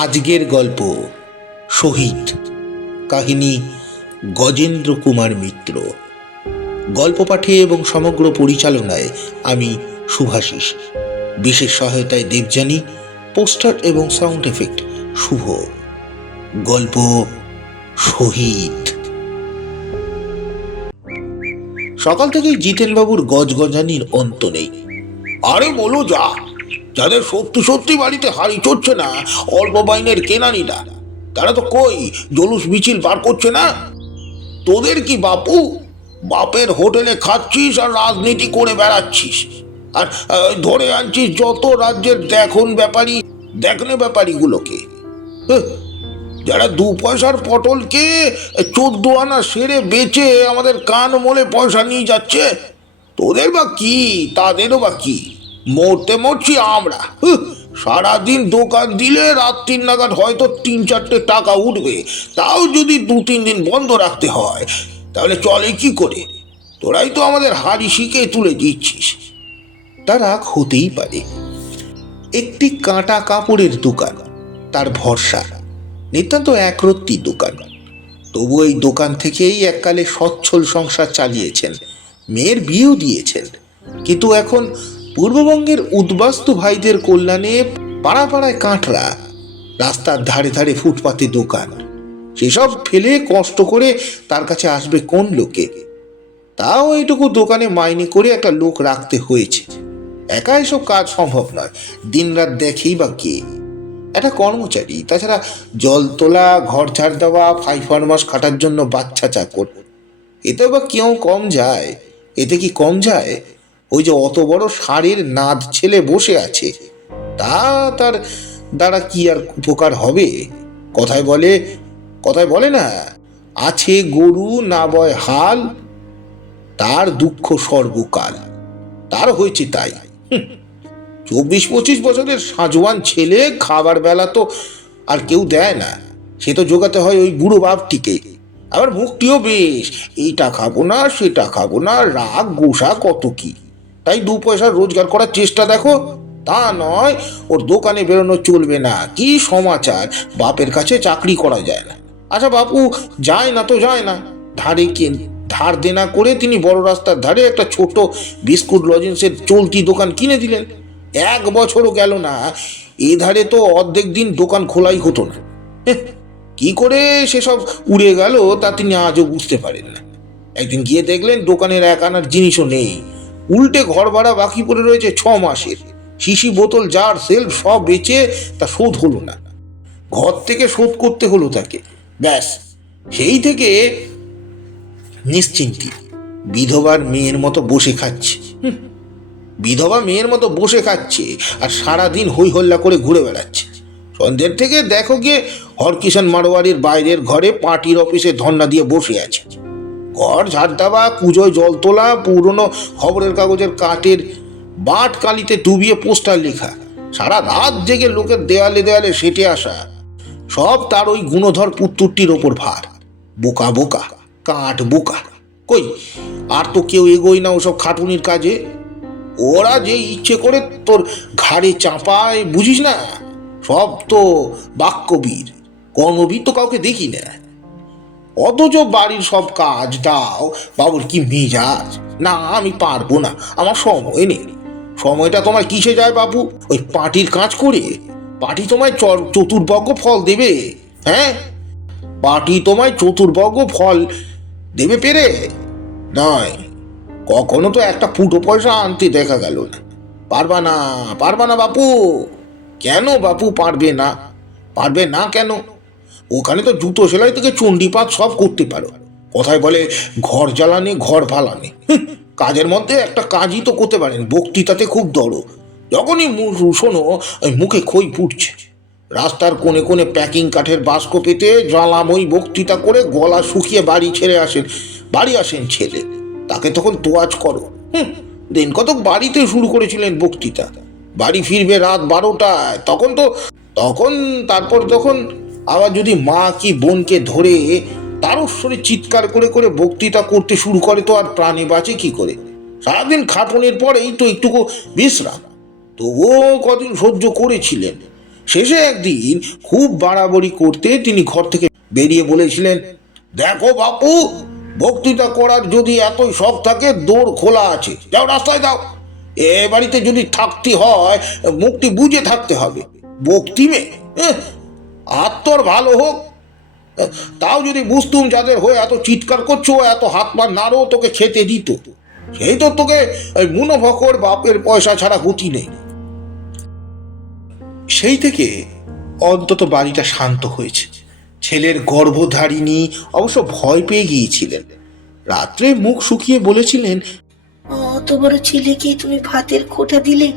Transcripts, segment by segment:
আজকের গল্প শহীদ, কাহিনী গজেন্দ্র কুমার মিত্র। গল্প পাঠে এবং সমগ্র পরিচালনায় আমি শুভাশিস। বিশেষ সহায়তায় দেবযানী, পোস্টার এবং সাউন্ড এফেক্ট শুভ। গল্প শহীদ। সকাল থেকেই জিতেনবাবুর গজগজানির অন্ত নেই। আরে বলো যা, যাদের সত্যি সত্যি বাড়িতে হাড়ি চড়ছে না, অল্প বাইনের কেনানিটা, তারা তো কই জলুস মিছিল বার করছে না। তোদের কি বাপু, বাপের হোটেলে খাচ্ছিস আর রাজনীতি করে বেড়াচ্ছিস, আর ধরে আনছিস যত রাজ্যের দেখনে ব্যাপারীগুলোকে, যারা 2 পয়সার পটলকে 14 আনা সেরে বেচে আমাদের কান মোলে পয়সা নিয়ে যাচ্ছে। তোদের বা কি, তাদেরও বা কি, মরছি আমরা। সারাদিন দোকান দিলে রাত 3 নাগাদ হয়তো 3-4টে টাকা উঠবে, তাও যদি 2-3 দিন বন্ধ রাখতে হয়, তাহলে চলে কি করে? তোরাই তো আমাদের হাড়ি শিখে তুলে দিচ্ছিস। তার রাগ হতেই পারে। একটি কাঁটা কাপড়ের দোকান তার ভরসা, নিতান্ত একরত্তি দোকান। তবু এই দোকান থেকেই এককালে সচ্ছল সংসার চালিয়েছেন, মেয়ের বিয়েও দিয়েছেন। কিন্তু এখন পূর্ববঙ্গের উদ্বাস্তু ভাইদের কল্যাণে পাড়ায় পাড়ায় কাঁটরা, রাস্তার ধারে ধারে ফুটপাতে দোকান, সেসব ফেলে কষ্ট করে তার কাছে আসবে কোন লোকে? তাও এইটুকু দোকানে মাইনে করে একটা লোক রাখতে হয়েছে। একা এসব কাজ সম্ভব নয়, দিনরাত দেখেই বা কে? একটা কর্মচারী, তাছাড়া জল তোলা, ঘর ঝাড় দেওয়া, 5 মাস খাটার জন্য বাচ্চা চাকর, এতে বা কেউ কম যায়? এতে কি কম যায়? ওই যে অত বড় ষাঁড়ের নাদ ছেলে বসে আছে, তার দ্বারা কি আর উপকার হবে? কথায় বলে না, আছে গরু না বয় হাল, তার দুঃখ সর্বকাল। তার হয়েছে তাই। 24-25 বছরের সাজওয়ান ছেলে, খাবার বেলা তো আর কেউ দেয় না, সে তো জোগাতে হয় ওই বুড়ো বাপটিকে। আবার মুখটিও বেশ, এইটা খাবো না সেটা খাবো না, রাগ গোসা কত কি। তাই 2 পয়সা রোজগার করার চেষ্টা দেখো, তা নয় ওর দোকানে বেরোনো চলবে না। কি সমাচার, বাপের কাছে চাকরি করা যায় না। আচ্ছা বাপু যায় না তো যায় না, ধার দেনা করে তিনি বড় রাস্তার ধারে একটা ছোট বিস্কুট লজেন্সের চলতি দোকান কিনে দিলেন। 1 বছরও গেল না, এধারে তো অর্ধেক দিন দোকান খোলাই হতো না। কি করে সেসব উড়ে গেল তা তিনি আজও বুঝতে পারেন না। একদিন গিয়ে দেখলেন দোকানের 1 আনার জিনিসও নেই, উল্টে ঘর ভাড়া বাকি পড়ে রয়েছে 6 মাসের। শিশি বোতল জার সেলফ সব বেচে তা শোধ হলো না, ঘর থেকে শোধ করতে হলো তাকে। ব্যাস, সেই থেকে নিশ্চিন্তি বিধবা মেয়ের মতো বসে খাচ্ছে আর সারাদিন হই হল্লা করে ঘুরে বেড়াচ্ছে। সন্ধ্যের থেকে দেখো গিয়ে হরকিষান মারোয়ারির বাইরের ঘরে পার্টির অফিসে ধর্ণা দিয়ে বসে আছে। ঘর ঝাড় দেওয়া, পুজোয় জল তোলা, পুরনো খবরের কাগজের কাঠের বাট কালিতে ডুবিয়ে পোস্টার লেখা, সারা রাত জেগে লোকের দেয়ালে দেয়ালে সেটে আসা, সব তার ওই গুণধর পুত্তুরটির ওপর ভার। বোকা বোকা, কাঠ বোকা। কই আর তো কেউ এগোয় না ওসব খাটুনির কাজে। ওরা যে ইচ্ছে করে তোর ঘাড়ে চাপায়, বুঝিস না? সব তো বাক্যবীর, কর্মবীর তো কাউকে দেখি না। অথচ বাড়ির সব কাজ দাও, বাবুর কি মেজাজ! না, আমি পারবো না, আমার সময় নেই। সময়টা তোমার কিসে যায় বাবু? ওই পার্টির কাজ করে? পার্টি তোমায় চতুর্বর্গ ফল দেবে? হ্যাঁ, পার্টি তোমায় চতুর্বর্গ ফল দেবে পেরে? নয়, কখনো তো একটা ফুটো পয়সা আনতে দেখা গেল না। পারবা না বাপু। কেন বাপু পারবে না কেন? ওখানে তো জুতো সেলাই থেকে চণ্ডীপাঠ সব করতে পারো। কথায় বলে ঘর জ্বালানে ঘর ভালানে। কাজের মধ্যে একটা কাজই তো করতে পারেন, বক্তৃতাতে খুব দড়ো। যখনই শোনো ওই মুখে খই ফুটছে, রাস্তার কোণে কোণে প্যাকিং কাঠের বাস্ক পেতে জ্বালাময়ী বক্তৃতা করে গলা শুকিয়ে বাড়ি আসেন ছেলে, তাকে তখন তোয়াজ করো। দিন কতক বাড়িতে শুরু করেছিলেন বক্তৃতা, বাড়ি ফিরবে রাত 12টায়। তখন আবার যদি মা কি বোনকে ধরে তারস্বরে চিৎকার করে করে বক্তৃতা করতে শুরু করে, তো আর প্রাণে বাঁচে কি করে? সারাদিন খাটনের পরেই তো একটুকু বিশ্রাম। তবুও কদিন সহ্য করেছিলেন, শেষে একদিন খুব বাড়াবাড়ি করতে তিনি ঘর থেকে বেরিয়ে বলেছিলেন, দেখো বাপু, বক্তৃতা করার যদি এতই শখ থাকে, দৌড় খোলা আছে, যাও রাস্তায় দাও। এ বাড়িতে যদি থাকতে হয় মুখটি বুঝে থাকতে হবে। বক্তিমে আর তোর ভালো হোক, তাও যদি বুঝতুম যাদের হয়ে এত চিৎকার করছো, এত হাত পা নাড়ো, তোকে খেতে দিত। সেই তো তোকে মুনাফাখোর বাপের পয়সা ছাড়া গতি নেই। সেই থেকে অন্তত বাড়িটা শান্ত হয়েছে। ছেলের গর্ভধারিণী অবশ্য ভয় পেয়ে গিয়েছিলেন। রাত্রে মুখ শুকিয়ে বলেছিলেন, অত বড় ছেলেকে তুমি ভাতের খোঁটা দিলে,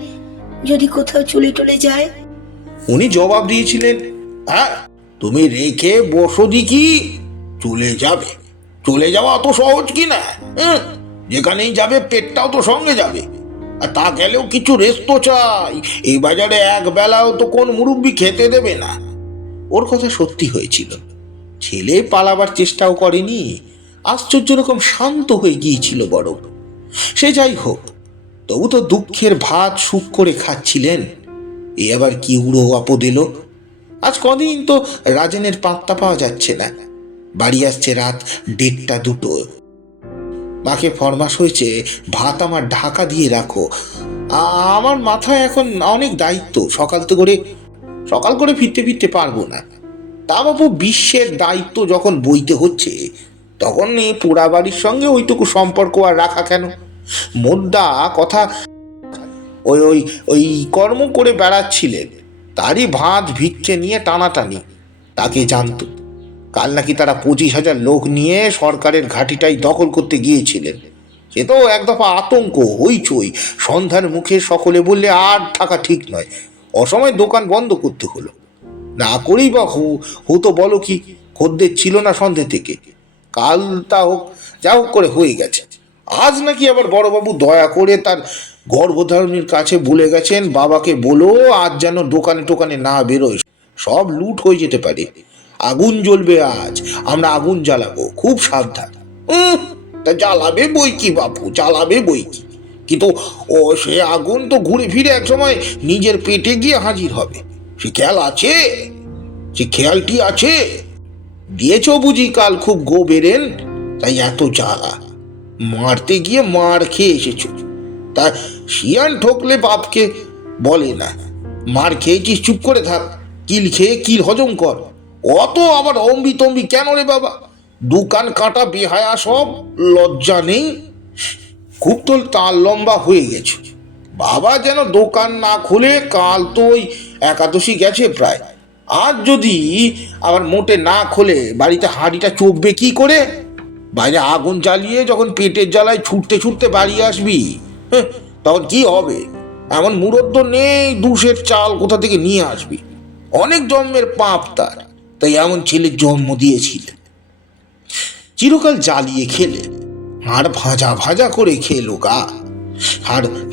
যদি কোথাও চলে টলে যায়? উনি জবাব দিয়েছিলেন, হ্যাঁ, তুমি রেখে বসো দিকি, চলে যাবে। চলে যাওয়া অত সহজ কি না? যেখানেই যাবে পেটটাও তো সঙ্গে যাবে। আর তা গেলেও কিছু রেস্ট তো চাই। এই বাজারে এক বেলাও তো কোন মুরব্বি খেতে দেবে না। ওর কথা সত্যি হয়েছিল। ছেলে পালাবার চেষ্টাও করেনি, আশ্চর্য রকম শান্ত হয়ে গিয়েছিল বড়। সে যাই হোক, তবু তো দুঃখের ভাত সুখ করে খাচ্ছিলেন। এ আবার কি উড়ো আপদ এলো। আজ কদিন তো রাজেনের পাত্তা পাওয়া যাচ্ছে না। বাড়ি আসছে রাত 1:30-2টো। মাকে ফরমাস হয়েছে, ভাত আমার ঢাকা দিয়ে রাখো। আমার মাথায় এখন অনেক দায়িত্ব, সকাল করে ফিরতে ফিরতে পারবো না। তা বাবু, বিশ্বের দায়িত্ব যখন বইতে হচ্ছে, তখন পোড়া বাড়ির সঙ্গে ওইটুকু সম্পর্ক আর রাখা কেন? মোদ্দা কথা, ওই ওই ওই কর্ম করে বেড়াচ্ছিলেন, তারই ভাত ভিক্ষে নিয়ে টানাটানি। তাকে জানতো কাল নাকি তারা 25,000 লোক নিয়ে সরকারের ঘাঁটিটাই দখল করতে গিয়েছিলেন। সে তো এক দফা আতঙ্ক, হইচই। সন্ধ্যার মুখে সকলে বললে আর থাকা ঠিক নয়। অসময় দোকান বন্ধ করতে হলো। না করেই বা হতো বলো কি? খদ্দের ছিল না সন্ধ্যে থেকে। কাল তা হোক, যা হোক করে হয়ে গেছে। আজ নাকি আবার বড়বাবু দয়া করে তার গর্ভধারণীর কাছে বলে গেছেন, বাবাকে বলো আজ যেন দোকানে টোকানে না বেরোয়, সব লুট হয়ে যেতে পারে। আগুন জ্বলবে আজ, আমরা আগুন জ্বালাবো, খুব সাবধান। তা জ্বালাবে বই কি বাপু, জ্বালাবে বই কি, কিন্তু ও সে আগুন তো ঘুরে ফিরে এক সময় নিজের পেটে গিয়ে হাজির হবে। সে খেয়াল আছে? সে খেয়ালটি আছে? দিয়েছ বুঝি কাল খুব গো বেরেন, তাই এত জ্বালা। মারতে গিয়ে মার খেয়ে এসেছো। তা শিয়ান ঠকলে বাপকে বলে না, মার খেয়েছিস চুপ করে থাক, কিল খেয়ে কিল হজম কর। অত আবার অম্বি তম্বি কেন রে বাবা? দোকান কাটা বেহায়া সব, লজ্জা নেই? খুব তো তার লম্বা হয়ে গেছে। বাবা যেন দোকান না খুলে, কাল তো ওই একাদশী গেছে প্রায়। আজ যদি আবার মোটে না খোলে, বাড়িতে হাঁড়িটা চুপবে কি করে? বাইরে আগুন জ্বালিয়ে যখন পেটের জ্বালায় ছুটতে ছুটতে বাড়ি আসবি, তখন কি হবে? এমন মুরদ্দ নেই 2 সের চাল কোথা থেকে নিয়ে আসবি। অনেক জন্মের পাপ তার, তাই এমন ছেলে জন্ম দিয়েছিলেন। চিরকাল জ্বালিয়ে খেলে, হাড় ভাজা ভাজা করে খেলো গা।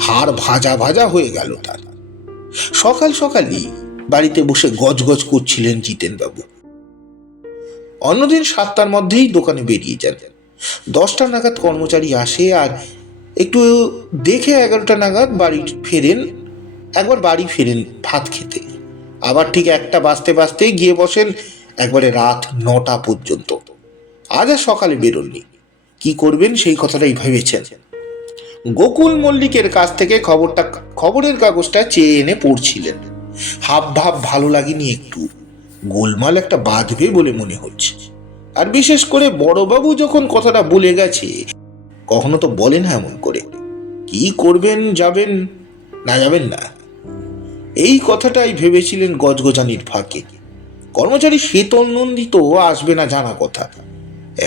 হাড় ভাজা ভাজা হয়ে গেল তার। সকাল সকালই বাড়িতে বসে গজগজ করছিলেন জিতেনবাবু। অন্যদিন 7টার মধ্যেই দোকানে বেরিয়ে যান। 10টা নাগাদ কর্মচারী আসে, আর একটু দেখে 11টা নাগাদ বাড়ি ফেরেন। একবার বাড়ি ফেরেন ভাত খেতে, আবার ঠিক 1টা বাজতে বাজতে গিয়ে বসেন একবারে রাত 9টা পর্যন্ত। আজ আর সকালে বেরোননি। কি করবেন সেই কথাটাই ভেবেছেন। গোকুল মল্লিকের কাছ থেকে খবরের কাগজটা চেয়ে এনে পড়ছিলেন। হাব ভাব ভালো লাগেনি একটু। গোলমাল একটা বাঁধবে বলে মনে হচ্ছে। আর বিশেষ করে বড়বাবু যখন কথাটা বলে গেছে, কখনো তো বলে না এমন করে। কি করবেন, যাবেন না যাবেন না, এই কথাটাই ভেবেছিলেন গজগজানির ফাঁকে। কর্মচারী শীতল নন্দিত আসবে না জানা কথা।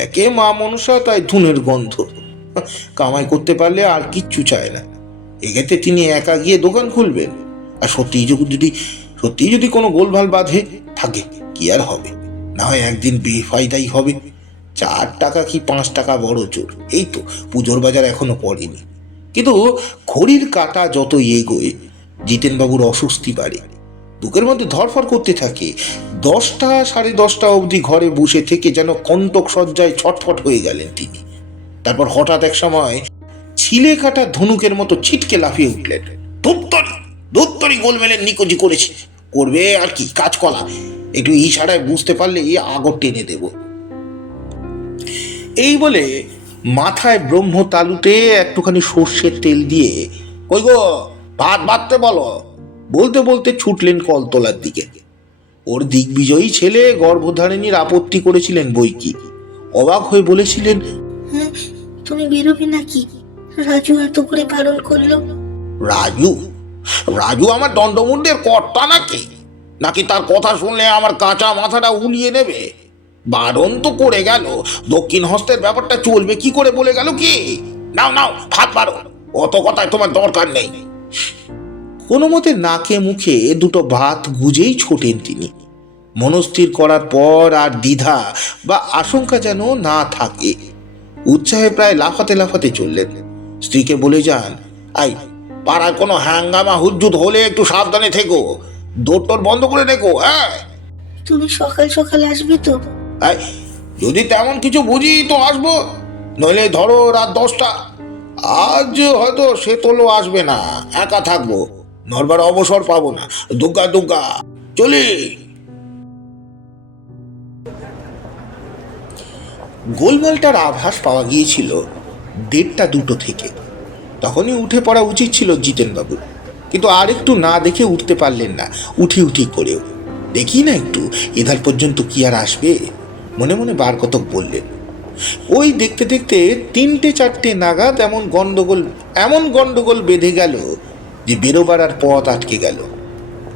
একে মা মনসা, তাই ধুনের গন্ধ। কামাই করতে পারলে আর কিচ্ছু চায় না। এক্ষেত্রে তিনি একা গিয়ে দোকান খুলবেন, আর সত্যিই যদি কোনো গোলমাল বাঁধে থাকে, কি আর হবে? না হয় একদিন বেফায়দাই হবে। 4 টাকা কি 5 টাকা বড় জোর, এই তো পুজোর বাজার এখনো পড়েনি। কিন্তু ঘড়ির কাঁটা যত এগোয়, জিতেনবাবুর অস্বস্তি বাড়ে। বুকের মধ্যে ধরফর করতে থাকে। 10টা 10:30 অবধি ঘরে বসে থেকে যেন কণ্টক সজ্জায় ছটফট হয়ে গেলেন তিনি। তারপর হঠাৎ এক সময় ছিলে কাটা ধনুকের মতো ছিটকে লাফিয়ে উঠলেন। ধুত্তরি গোলমেলের নিকুচি করেছি, করবে আর কি কাজ করা, একটু ইশারায় বুঝতে পারলে আগর টেনে দেব। এই বলে মাথায় ব্রহ্ম তালুতে একটুখানি সর্ষের তেল দিয়ে, কই গো ভাত বাড়তে বলো, বলতে বলতে ছুটলেন কলতলার দিকে। ওর দিগ্বিজয়ী ছেলে গর্ভধারিণীর আপত্তি করেছিলেন বই কি, অবাক হয়ে বলেছিলেন, হ্যাঁ, তুমি বেরোবে নাকি? রাজু এত করে বারণ করলো। রাজু? রাজু আমার দণ্ডমুণ্ডের কর্তা নাকি? নাকি তার কথা শুনলে আমার কাঁচা মাথাটা উলিয়ে নেবে? বারণ তো করে গেল, দক্ষিণ হস্তের ব্যাপারটা চলবে কি করে বলে গেল কি? নাও নাও ভাত বাড়ো, অত কথায় তোমার দরকার নেই। কোনো মতে নাকে মুখে দুটো ভাত গুজেই ছোটেন তিনি। মনস্থির করার পর আর দ্বিধা বা আশঙ্কা যেন না থাকে। উৎসাহে প্রায় লাফাতে লাফাতে চললেন। স্ত্রীকে বলে যান, আই পাড়ায় কোনো হ্যাঙ্গামা হুজ্জুত হলে একটু সাবধানে থেকো, দৌড় বন্ধ করে রেখো। হ্যাঁ, তুমি সকাল সকাল আসবে তো? যদি তেমন কিছু বুঝি তো আসবো, নইলে ধরো রাত 10টা। আজ হয়তো সে তোলো আসবে না, একা থাকবো, নড়বার অবসর পাবো না। দুগ্গা দুগ্গা চলি। গোলমালটার আভাস পাওয়া গিয়েছিল 1:30-2 থেকে। তখনই উঠে পড়া উচিত ছিল জিতেনবাবু, কিন্তু আর একটু না দেখে উঠতে পারলেন না। উঠি করেও দেখি না একটু এধার পর্যন্ত কি আর আসবে, মনে মনে বার কতক বললেন। ওই দেখতে দেখতে 3টে-4টে নাগাদ এমন গন্ডগোল বেঁধে গেল যে বেরোবার আর পথ আটকে গেল।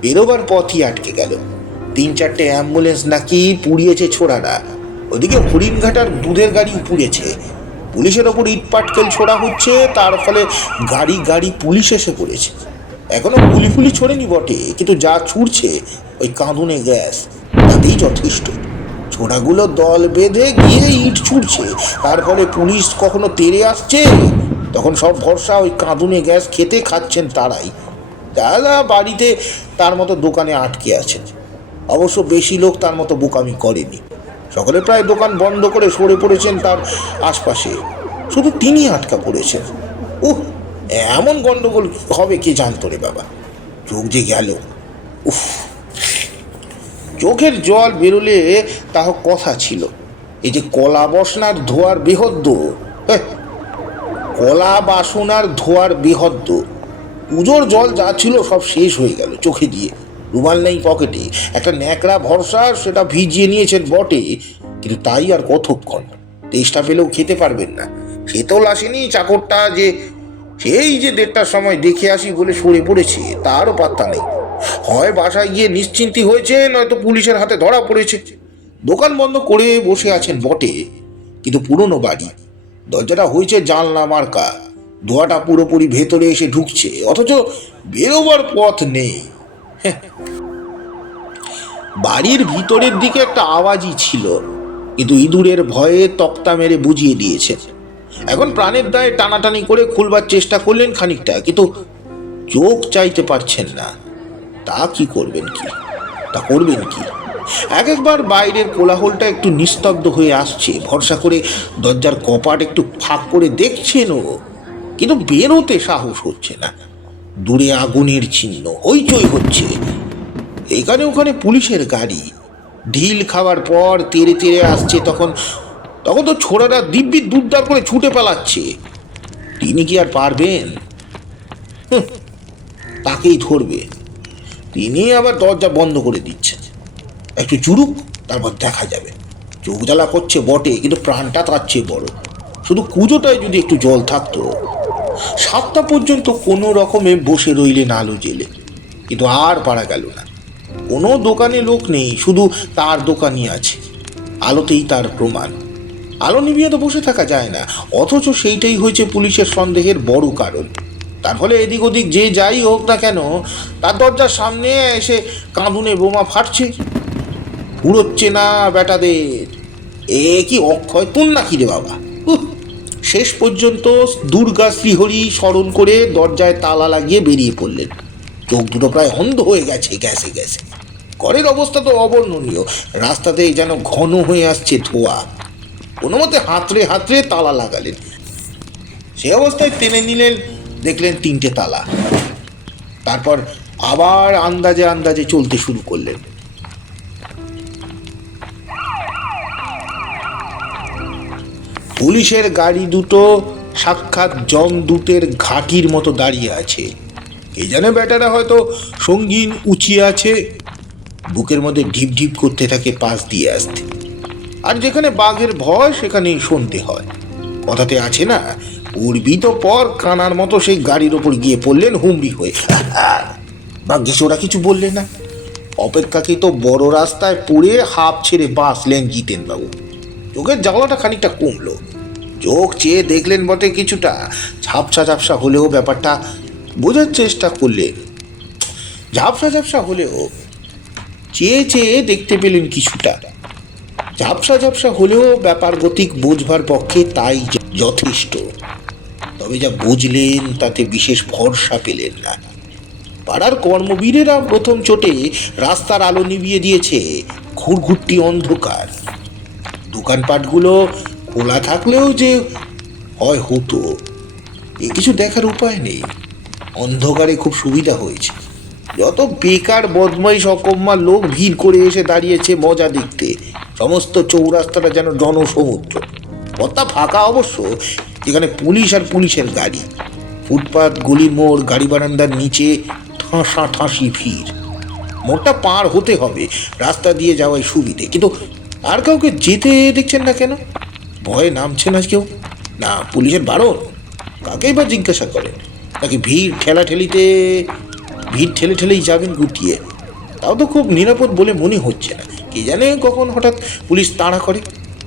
বেরোবার পথই আটকে গেল। 3-4টে অ্যাম্বুলেন্স নাকি পুড়িয়েছে ছোড়ারা, ওদিকে হরিণঘাটার দুধের গাড়ি পুড়েছে, পুলিশের ওপর ইটপাটকেল ছোড়া হচ্ছে, তার ফলে গাড়ি পুলিশ এসে পড়েছে। এখনো গুলি ছোড়েনি বটে, কিন্তু যা ছুড়ছে ওই কাঁদুনে গ্যাস, তাতেই যথেষ্ট। ছোড়াগুলো দল বেঁধে গিয়ে ইট ছুড়ছে, তার ফলে পুলিশ কখনো তেড়ে আসছে, তখন সব ভরসা ওই কাঁদুনে গ্যাস খেতে খাচ্ছেন তারাই, যারা বাড়িতে তার মতো দোকানে আটকে আছেন। অবশ্য বেশি লোক তার মতো বোকামি করেনি, সকলে প্রায় দোকান বন্ধ করে সরে পড়েছেন তার আশপাশে, শুধু তিনি আটকা পড়েছেন। এমন গন্ডগোল হবে কে জানতো রে বাবা। চোখ যে গেল, চোখের জল বেরোলে তাহ কথা ছিল। এই যে কলা বাসনার ধোয়ার বেহদ্দ, কলা বাসনার ধোয়ার বেহদ্দ, পুজোর জল যা ছিল সব শেষ হয়ে গেল চোখে দিয়ে। রুমাল নেই পকেটে, একটা ন্যাকড়া ভরসা, সেটা ভিজিয়ে নিয়েছেন বটে, কিন্তু তাই আর কতক্ষণ? তেষ্টা পেলেও খেতে পারবেন না। সে তো আসেনি চাকরটা যে সেই যে 1:30টার সময় দেখে আসি বলে সরে পড়েছে, তারও পাত্তা নেই। হয় বাসায় গিয়ে নিশ্চিন্তি হয়েছে, নয়তো পুলিশের হাতে ধরা পড়েছে। দোকান বন্ধ করে বসে আছেন বটে, কিন্তু পুরনো বাড়ি, দরজাটা হয়েছে জানলা মার্কা, ধোঁয়াটা পুরোপুরি ভেতরে এসে ঢুকছে, অথচ বেরোবার পথ নেই। বাড়ির ভিতরের দিকে একটা আওয়াজই ছিল, কিন্তু ইঁদুরের ভয়ে তক্তা মেরে বুঝিয়ে দিয়েছে। এখন প্রাণের দায়ে টানাটানি করে খুলবার চেষ্টা করলেন খানিকটা, কিন্তু চোখ চাইতে পারছেন না। তা করবেন কি? একবার বাইরের কোলাহলটা একটু নিস্তব্ধ হয়ে আসছে, ভরসা করে দরজার কপাট একটু ফাঁক করে দেখছেন ও, কিন্তু বেরোতে সাহস হচ্ছে না। দূরে আগুনের চিহ্ন, হইচই হচ্ছে, এখানে ওখানে পুলিশের গাড়ি। ঢিল খাওয়ার পর তেড়ে আসছে, তখন তো ছোড়ারা দিব্যি দুধদার করে ছুটে পালাচ্ছে। তিনি কি আর পারবেন? তাকেই ধরবে। তিনি আবার দরজা বন্ধ করে দিচ্ছেন। একটু চুরুক, তারপর দেখা যাবে। চোখ জ্বালা করছে বটে, কিন্তু প্রাণটা তার চেয়ে বড়। শুধু কুজোটায় যদি একটু জল থাকতো। 7টা পর্যন্ত কোনো রকমে বসে রইলেন আলো জেলে, কিন্তু আর পারা গেল না। কোনো দোকানে লোক নেই, শুধু তার দোকানই আছে, আলোতেই তার প্রমাণ। আলো নিভিয়ে তো বসে থাকা যায় না, অথচ সেইটাই হয়েছে পুলিশের সন্দেহের বড় কারণ। তার ফলে এদিক ওদিক যে যাই হোক না কেন, তার দরজার সামনে এসে কাঁদুনে বোমা ফাটছে, উড়োচ্ছে না বেটাদের। এ কি অক্ষয় তুন নাকি রে বাবা! শেষ পর্যন্ত দুর্গা শ্রীহরি স্মরণ করে দরজায় তালা লাগিয়ে বেরিয়ে পড়লেন। চোখ দুটো প্রায় অন্ধ হয়ে গেছে গ্যাসে। ঘরের অবস্থা তো অবর্ণনীয়, রাস্তাতেই যেন ঘন হয়ে আসছে ধোঁয়া। কোনো মতে হাতড়ে তালা লাগালেন। সে অবস্থায় টেনে নিলেন, দেখলেন 3টে তালা। তারপর আবার আন্দাজে আন্দাজে চলতে শুরু করলেন। পুলিশের গাড়ি দুটো সাক্ষাৎ জমদূতের ঘাঁটির মতো দাঁড়িয়ে আছে। কে জানে বেটারা হয়তো সঙ্গীন উঁচিয়ে আছে। বুকের মধ্যে ঢিপ ঢিপ করতে থাকে পাশ দিয়ে আসতে। আর যেখানে বাঘের ভয় সেখানেই শুনতে হয়। কথাতে আছে না, উড়বি তো পর কানার মতো সেই গাড়ির ওপর গিয়ে পড়লেন হুমড়ি হয়ে। ভাগ্যিস ওরা কিছু বললেন না। অপেক্ষাকে তো বড় রাস্তায় পড়ে হাঁপ ছেড়ে বাঁচলেন জিতেনবাবু। চোখের জ্বালাটা খানিকটা কমলো। চোখ চেয়ে দেখলেন বটে, কিছুটা ঝাপসা ঝাপসা হলেও ব্যাপারটা বোঝার চেষ্টা করলেন। ঝাপসা ঝাপসা হলেও চেয়ে চেয়ে দেখতে পেলেন কিছুটা। ঝাপসা ঝাপসা হলেও ব্যাপার গতিক বোঝবার পক্ষে তাই যথেষ্ট। তবে যা বুঝলেন তাতে বিশেষ ভরসা পেলেন না। পাড়ার কর্মবীরেরা প্রথম চোটে রাস্তার আলো নিভিয়ে দিয়েছে, ঘুরঘুরটি অন্ধকার। দোকানপাটগুলো খোলা থাকলেও যে হয় হতো, এ কিছু দেখার উপায় নেই। অন্ধকারে খুব সুবিধা হয়েছে। যত বেকার বদমাইশ অকম্মা লোক ভিড় করে এসে দাঁড়িয়েছে মজা দেখতে। সমস্ত চৌরাস্তাটা যেন জনসমুদ্র। পথটা ফাঁকা অবশ্য, যেখানে পুলিশ আর পুলিশের গাড়ি। ফুটপাত, গলি মোড়, গাড়ি বারান্দার নিচে ঠাঁসা ঠাঁসি ভিড়। মোড়টা পার হতে হবে, রাস্তা দিয়ে যাওয়াই সুবিধে। কিন্তু আর কাউকে যেতে দেখছেন না কেন? ভয়ে নামছে না কেউ? না, পুলিশের বারণ। কাকেই বা জিজ্ঞাসা করেন? নাকি ভিড় ঠেলে ঠেলেই যাবেন গুটিয়ে? তাও তো খুব নিরাপদ বলে মনে হচ্ছে না। কে জানে কখন হঠাৎ পুলিশ তাড়া করে,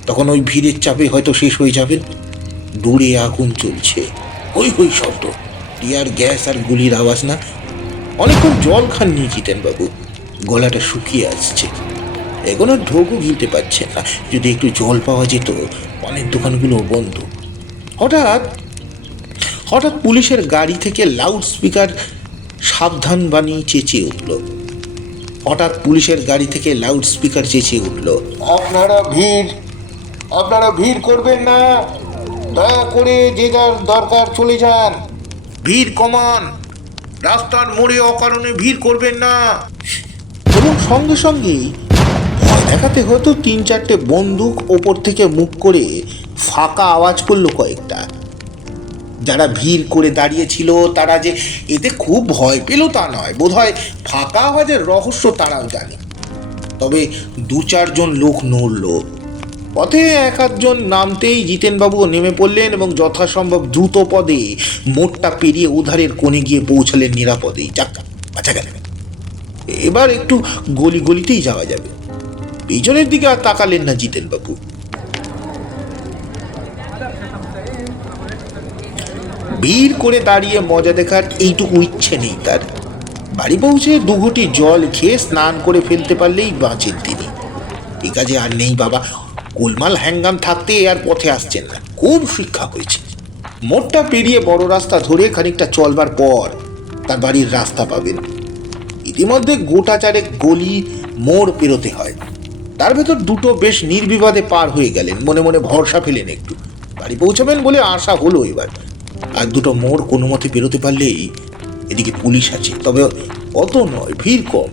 তখন ওই ভিড়ের চাপে হয়তো শেষ হয়ে যাবেন। দূরে আগুন চলছে, ওই শব্দ, টিয়ার গ্যাস আর গুলির আওয়াজ না? অনেকক্ষণ জল খাননি জিতেনবাবু, গলাটা শুকিয়ে আসছে। এখন আর ঢোকও গিলতে পারছেন না। যদি একটু জল পাওয়া যেত। পানের দোকানগুলো বন্ধ। হঠাৎ পুলিশের গাড়ি থেকে লাউড স্পিকার সাবধান বাণী চেঁচিয়ে উঠল। আপনারা ভিড় করবেন না। দয়া করে যে যার দরকার চলে যান। ভিড় কমান। রাস্তার মোড়ে অকারণে ভিড় করবেন না। এবং সঙ্গে সঙ্গেই ভয় দেখাতে হয়তো 3-4টে বন্দুক ওপর থেকে মুখ করে ফাঁকা আওয়াজ করলো কয়েকটা। যারা ভিড় করে দাঁড়িয়েছিল তারা যে এতে খুব ভয় পেল তা নয়, বোধহয় ফাঁকা আওয়াজের রহস্য তারাও জানে। তবে 2-4 জন লোক নড়ল। পথে 1-8 জন নামতেই জিতেনবাবুও নেমে পড়লেন এবং যথাসম্ভব দ্রুত পদে মোড়টা পেরিয়ে উধারের কোণে গিয়ে পৌঁছালেন নিরাপদেই। যাক, বাঁচা গেল। এবার একটু গলিতেই যাওয়া যাবে। পিছনের দিকে আর তাকালেন না জিতেনবাবু। ভিড় করে দাঁড়িয়ে মজা দেখার এইটুকু ইচ্ছে নেই তার। বাড়ি পৌঁছে 2 ঘটি জল খেয়ে স্নান করে ফেলতে পারলেই বাঁচেন তিনি। এই কাজে আর নেই বাবা। গোলমাল হ্যাঙ্গাম থাকতে আর পথে আসছেন না। খুব শিক্ষা হয়েছে। মোড়টা পেরিয়ে বড় রাস্তা ধরে খানিকটা চলবার পর তার বাড়ির রাস্তা পাবেন। ইতিমধ্যে গোটা 4 গলি মোড় পেরোতে হয়। তার ভেতর দুটো বেশ নির্বিবাদে পার হয়ে গেলেন। মনে মনে ভরসা পেলেন একটু। বাড়ি পৌঁছাবেন বলে আশা হলো এবার। আর দুটো মোড় কোনো মতে পেরোতে পারলেই এদিকে পুলিশ আছে, তবে অত নয়, ভিড় কম।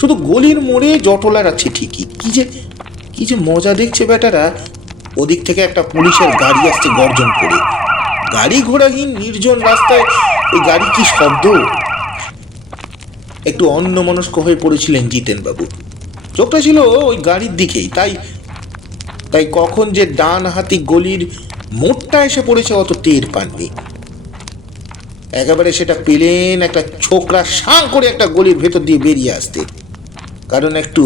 শুধু গলির মোড়ে জটলার আছে ঠিকই। কি যে মজা দেখছে বেটারা। ওদিক থেকে একটা পুলিশের গাড়ি আসছে গর্জন করে। গাড়ি ঘোড়াহীন নির্জন রাস্তায় এই গাড়ি কি শব্দ! একটু অন্যমনস্ক হয়ে পড়েছিলেন জিতেনবাবু। চোখটা ছিল ওই গাড়ির দিকেই। তাই কখন যে ডান হাতি গলির মোড়টা এসে পড়েছে অত টের পাননি। একেবারে সেটা পেলেন একটা ছোকরা সাঁ করে একটা গলির ভেতর দিয়ে বেরিয়ে আসতে। কারণ একটু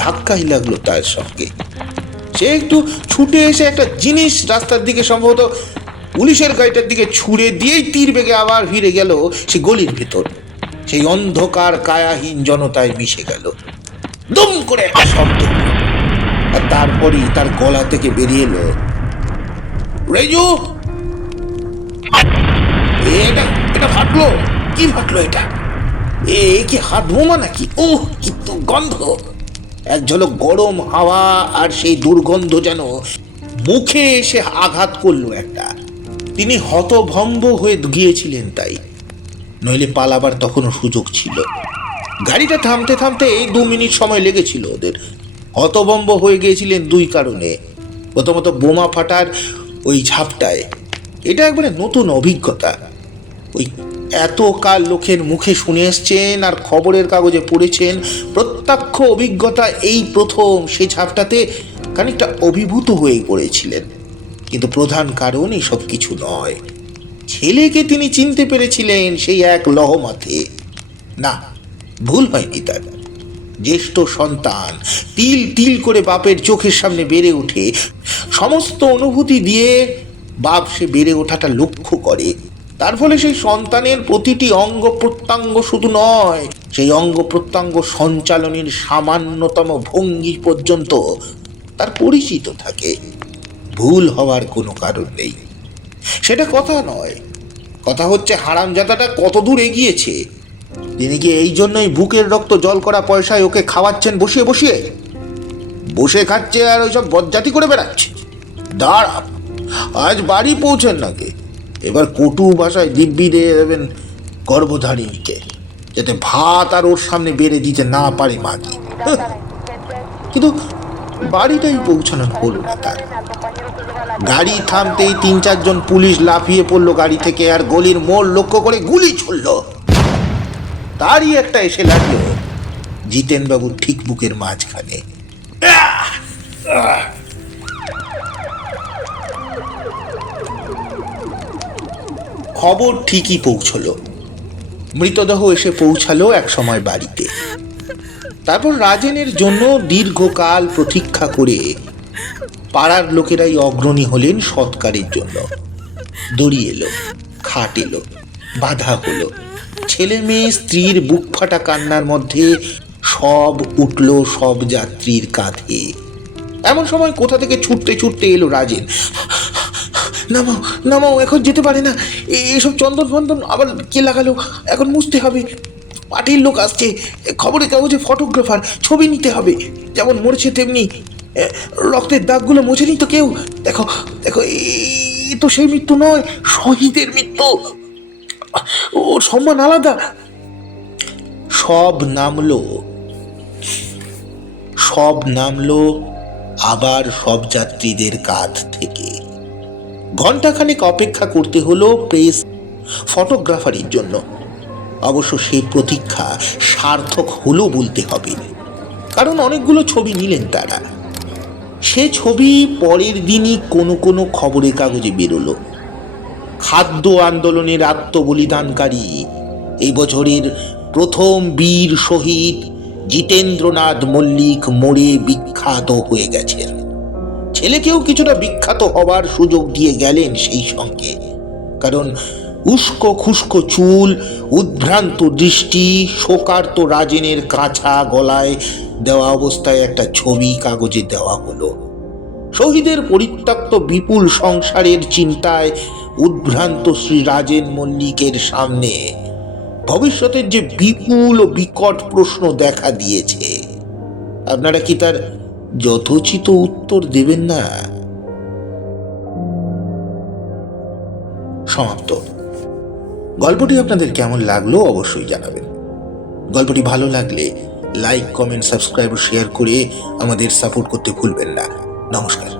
ধাক্কাই লাগলো তার সঙ্গে। সে একটু ছুটে এসে একটা জিনিস রাস্তার দিকে, সম্ভবত পুলিশের গাড়িটার দিকে ছুড়ে দিয়েই তীর বেগে আবার ফিরে গেল সে গলির ভেতর। সেই অন্ধকার কায়াহীন জনতায় মিশে গেল। দুম করে একটা শব্দ, আর তারপরই তার গলা থেকে বেরিয়ে এলো, রেজু! এটা ফাটলো। কি ফাটলো এটা? কি হাত বোমা নাকি? ওহ, কি তো গন্ধ! এক ঝলক গরম হাওয়া আর সেই দুর্গন্ধ যেন মুখে এসে আঘাত করলো একটা। তিনি হতভম্ব হয়ে গিয়েছিলেন। তাই নইলে পালাবার তখনও সুযোগ ছিল। গাড়িটা থামতে থামতে 2 মিনিট সময় লেগেছিল ওদের। হতভম্ব হয়ে গিয়েছিলেন দুই কারণে। প্রথমত বোমা ফাটার ওই ঝাপটায় এটা একবারে নতুন অভিজ্ঞতা। ওই এতকাল লোকের মুখে শুনে এসছেন আর খবরের কাগজে পড়েছেন, প্রত্যক্ষ অভিজ্ঞতা এই প্রথম সে ঝাপটাতে খানিকটা অভিভূত হয়ে পড়েছিলেন। কিন্তু প্রধান কারণ এসব কিছু নয়, ছেলেকে তিনি চিনতে পেরেছিলেন সেই এক লহমাতে। না, ভুল হয়নি তার। জ্যেষ্ঠ সন্তান তিল তিল করে বাপের চোখের সামনে বেড়ে ওঠে, সমস্ত অনুভূতি দিয়ে বাপ সে বেড়ে ওঠাটা লক্ষ্য করে। তার ফলে সেই সন্তানের প্রতিটি অঙ্গ প্রত্যঙ্গ শুধু নয়, সেই অঙ্গ প্রত্যঙ্গ সঞ্চালনের সামান্যতম ভঙ্গি পর্যন্ত তার পরিচিত থাকে। ভুল হওয়ার কোনো কারণ নেই, সেটা কথা নয়। কথা হচ্ছে হারামজাদাটা কত দূর এগিয়েছে। তিনি কি এই জন্যই বুকের রক্ত জল করা পয়সায় ওকে খাওয়াচ্ছেন বসিয়ে বসিয়ে? বসে খাচ্ছে আর ওইসব বজ্জাতি করে বেড়াচ্ছে। দাঁড়া, আজ বাড়ি পৌঁছেন নাকি? এবার কটু ভাষায় দিব্যি দিয়ে দেবেন গর্ভধারিণীকে, যাতে ভাত আর ওর সামনে বেড়ে দিতে না পারে মাগি। কিন্তু বাড়িটাই পৌঁছানোর হলো না তার। গাড়ি থামতেই 3-4 জন পুলিশ লাফিয়ে পড়লো গাড়ি থেকে আর গলির মোড় লক্ষ্য করে গুলি ছুড়ল। তারই একটা এসে লাগলো জিতেনবাবুর ঠিক বুকের মাঝখানে। খবর ঠিকই পৌঁছলো। মৃতদেহ এসে পৌঁছালো এক সময় বাড়িতে। তারপর রাজেনের জন্য দীর্ঘকাল প্রতীক্ষা করে পাড়ার লোকেরাই অগ্রণী হলেন সৎকারের জন্য। দড়ি এলো, খাট এলো, বাধা হলো। ছেলে মেয়ে স্ত্রীর বুক ফাটা কান্নার মধ্যে সব উঠল সব যাত্রীর কাঁধে। এমন সময় কোথা থেকে ছুটতে ছুটতে এলো রাজেন। নামাও নামাও, এখন যেতে পারে না। এসব চন্দন ফন্দন আবার কে লাগালো? এখন মুছতে হবে। পার্টির লোক আসছে, খবরের কাগজে ফটোগ্রাফার, ছবি নিতে হবে। যেমন মরেছে তেমনি রক্তের দাগগুলো মোছেনি তো কেউ? দেখো দেখো, এই তো সেই মৃত্যু নয়, শহীদের মৃত্যু। ওর সম্মান আলাদা। সব নামলো আবার সব যাত্রীদের কাঁধ থেকে। ঘন্টাখানেক অপেক্ষা করতে হলো প্রেস ফটোগ্রাফারের জন্য। অবশ্য সেই প্রতীক্ষা সার্থক হলো বলতে হবে, কারণ অনেকগুলো ছবি নিলেন তারা। সে ছবি পরের দিনই কোনো কোনো খবরের কাগজে বেরোলো। খাদ্য আন্দোলনের আত্মবলিদানকারী এই বছরের প্রথম বীর শহীদ জিতেন্দ্রনাথ মল্লিক মরে বিখ্যাত হয়ে গেছেন। ছেলেকেও কিছুটা বিখ্যাত হবার সুযোগ দিয়ে গেলেন সেই সঙ্গে। কারণ উস্কো খুস্কো চুল, উদ্ভ্রান্ত দৃষ্টি, শোকার্ত রাজেনের কাঁচা গলায় দেওয়া অবস্থায় একটা ছবি কাগজে দেওয়া হলো। শহীদের পরিত্যক্ত বিপুল সংসারের চিন্তায় উদ্ভ্রান্ত শ্রী রাজেন মল্লিকের সামনে ভবিষ্যতের যে বিপুল ও বিকট প্রশ্ন দেখা দিয়েছে, আপনারা কি তার যথোচিত উত্তর দেবেন না? সমাপ্ত। গল্পটি আপনাদের কেমন লাগলো অবশ্যই জানাবেন। গল্পটি ভালো লাগলে লাইক, কমেন্ট, সাবস্ক্রাইব ও শেয়ার করে আমাদের সাপোর্ট করতে ভুলবেন না। নমস্কার।